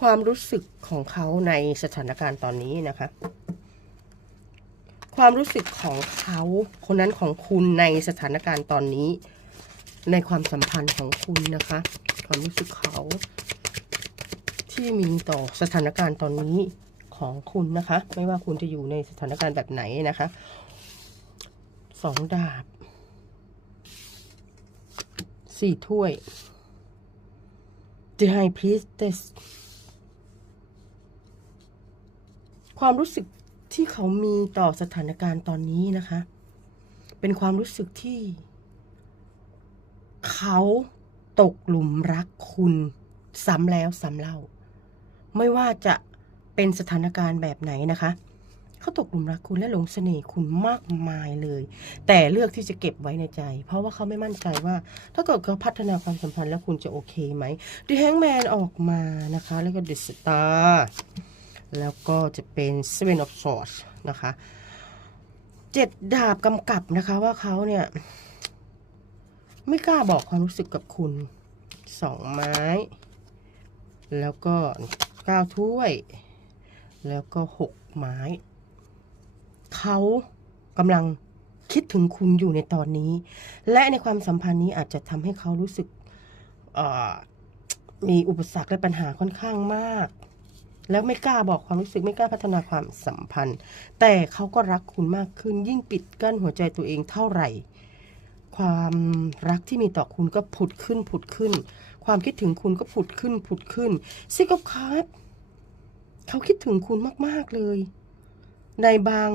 ความรู้สึกของเขาในสถานการณ์ตอนนี้นะคะ ความรู้สึกของเขาคนนั้นของคุณในสถานการณ์ตอนนี้ ในความสัมพันธ์ของคุณนะคะ ความรู้สึกเขาที่มีต่อสถานการณ์ตอนนี้ของคุณนะคะ ไม่ว่าคุณจะอยู่ในสถานการณ์แบบไหนนะคะสองดาบสี่ถ้วย The High Priestess ความรู้สึกที่เขามีต่อสถานการณ์ตอนนี้นะคะ เป็นความรู้สึกที่ เขาตกหลุมรักคุณซ้ำแล้วซ้ำเล่า ไม่ว่าจะเป็นสถานการณ์แบบไหนนะคะ เขาตกหลุมรักคุณและหลงเสน่ห์คุณมากมายเลย แต่เลือกที่จะเก็บไว้ในใจ เพราะว่าเขาไม่มั่นใจว่า ถ้าเกิดเขาพัฒนาความสัมพันธ์แล้วคุณจะโอเคไหม The Hangman ออกมานะคะ แล้วก็ The Star แล้วก็จะเป็น Seven of Swords นะคะเจ็ดดาบกำกับนะคะว่าเขาเนี่ย ไม่กล้าบอกความรู้สึกกับคุณสองไม้ แล้วก็เก้าถ้วย แล้วก็หกไม้ เขากำลังคิดถึงคุณอยู่ในตอนนี้ และในความสัมพันธ์นี้อาจจะทำให้เขารู้สึกมีอุปสรรคและปัญหาค่อนข้างมาก แล้วไม่กล้าบอกความรู้สึกไม่กล้าพัฒนาความสัมพันธ์ แต่เขาก็รักคุณมากขึ้น ยิ่งปิดกั้นหัวใจตัวเองเท่าไหร่ ความรักที่มีต่อคุณก็ผุดขึ้นผุดขึ้น ความคิดถึงคุณก็ผุดขึ้นผุดขึ้นซิกอฟคาร์ดเขาคิดถึงคุณมาก ๆ เลย ในบาง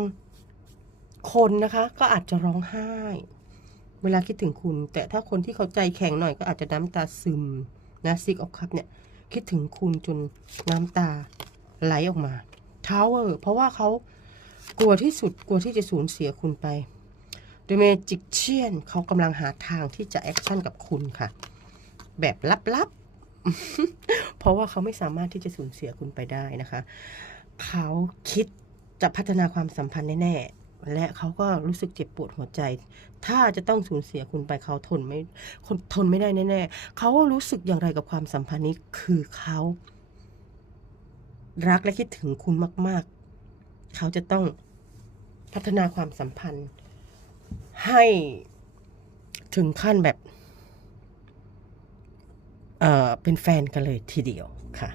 คนนะคะก็อาจจะร้องไห้ เวลาคิดถึงคุณ แต่ถ้าคนที่เขาใจแข็งหน่อยก็อาจจะน้ำตาซึมนะซิกออฟคัพเนี่ย คิดถึงคุณจนน้ำตาไหลออกมาทาวเวอร์เพราะว่าเขากลัวที่สุดกลัวที่จะสูญเสียคุณไปดยเมจิกเชียนเขากำลังหาทางที่จะแอคชั่นกับคุณค่ะ แบบลับๆ เพราะว่าเขาไม่สามารถที่จะสูญเสียคุณไปได้นะคะ เขาคิดจะพัฒนาความสัมพันธ์แน่ๆ และเขาก็รู้สึกเจ็บปวดหัวใจ ถ้าจะต้องสูญเสียคุณไปเขาทนไม่คนทนไม่ได้แน่ๆเขารู้สึกอย่างไรกับความสัมพันธ์นี้คือเขารักและคิดถึงคุณมาก ๆ เขาจะต้องพัฒนาความสัมพันธ์ ให้ถึงขั้นแบบ เออเป็นแฟนกันเลยทีเดียวค่ะ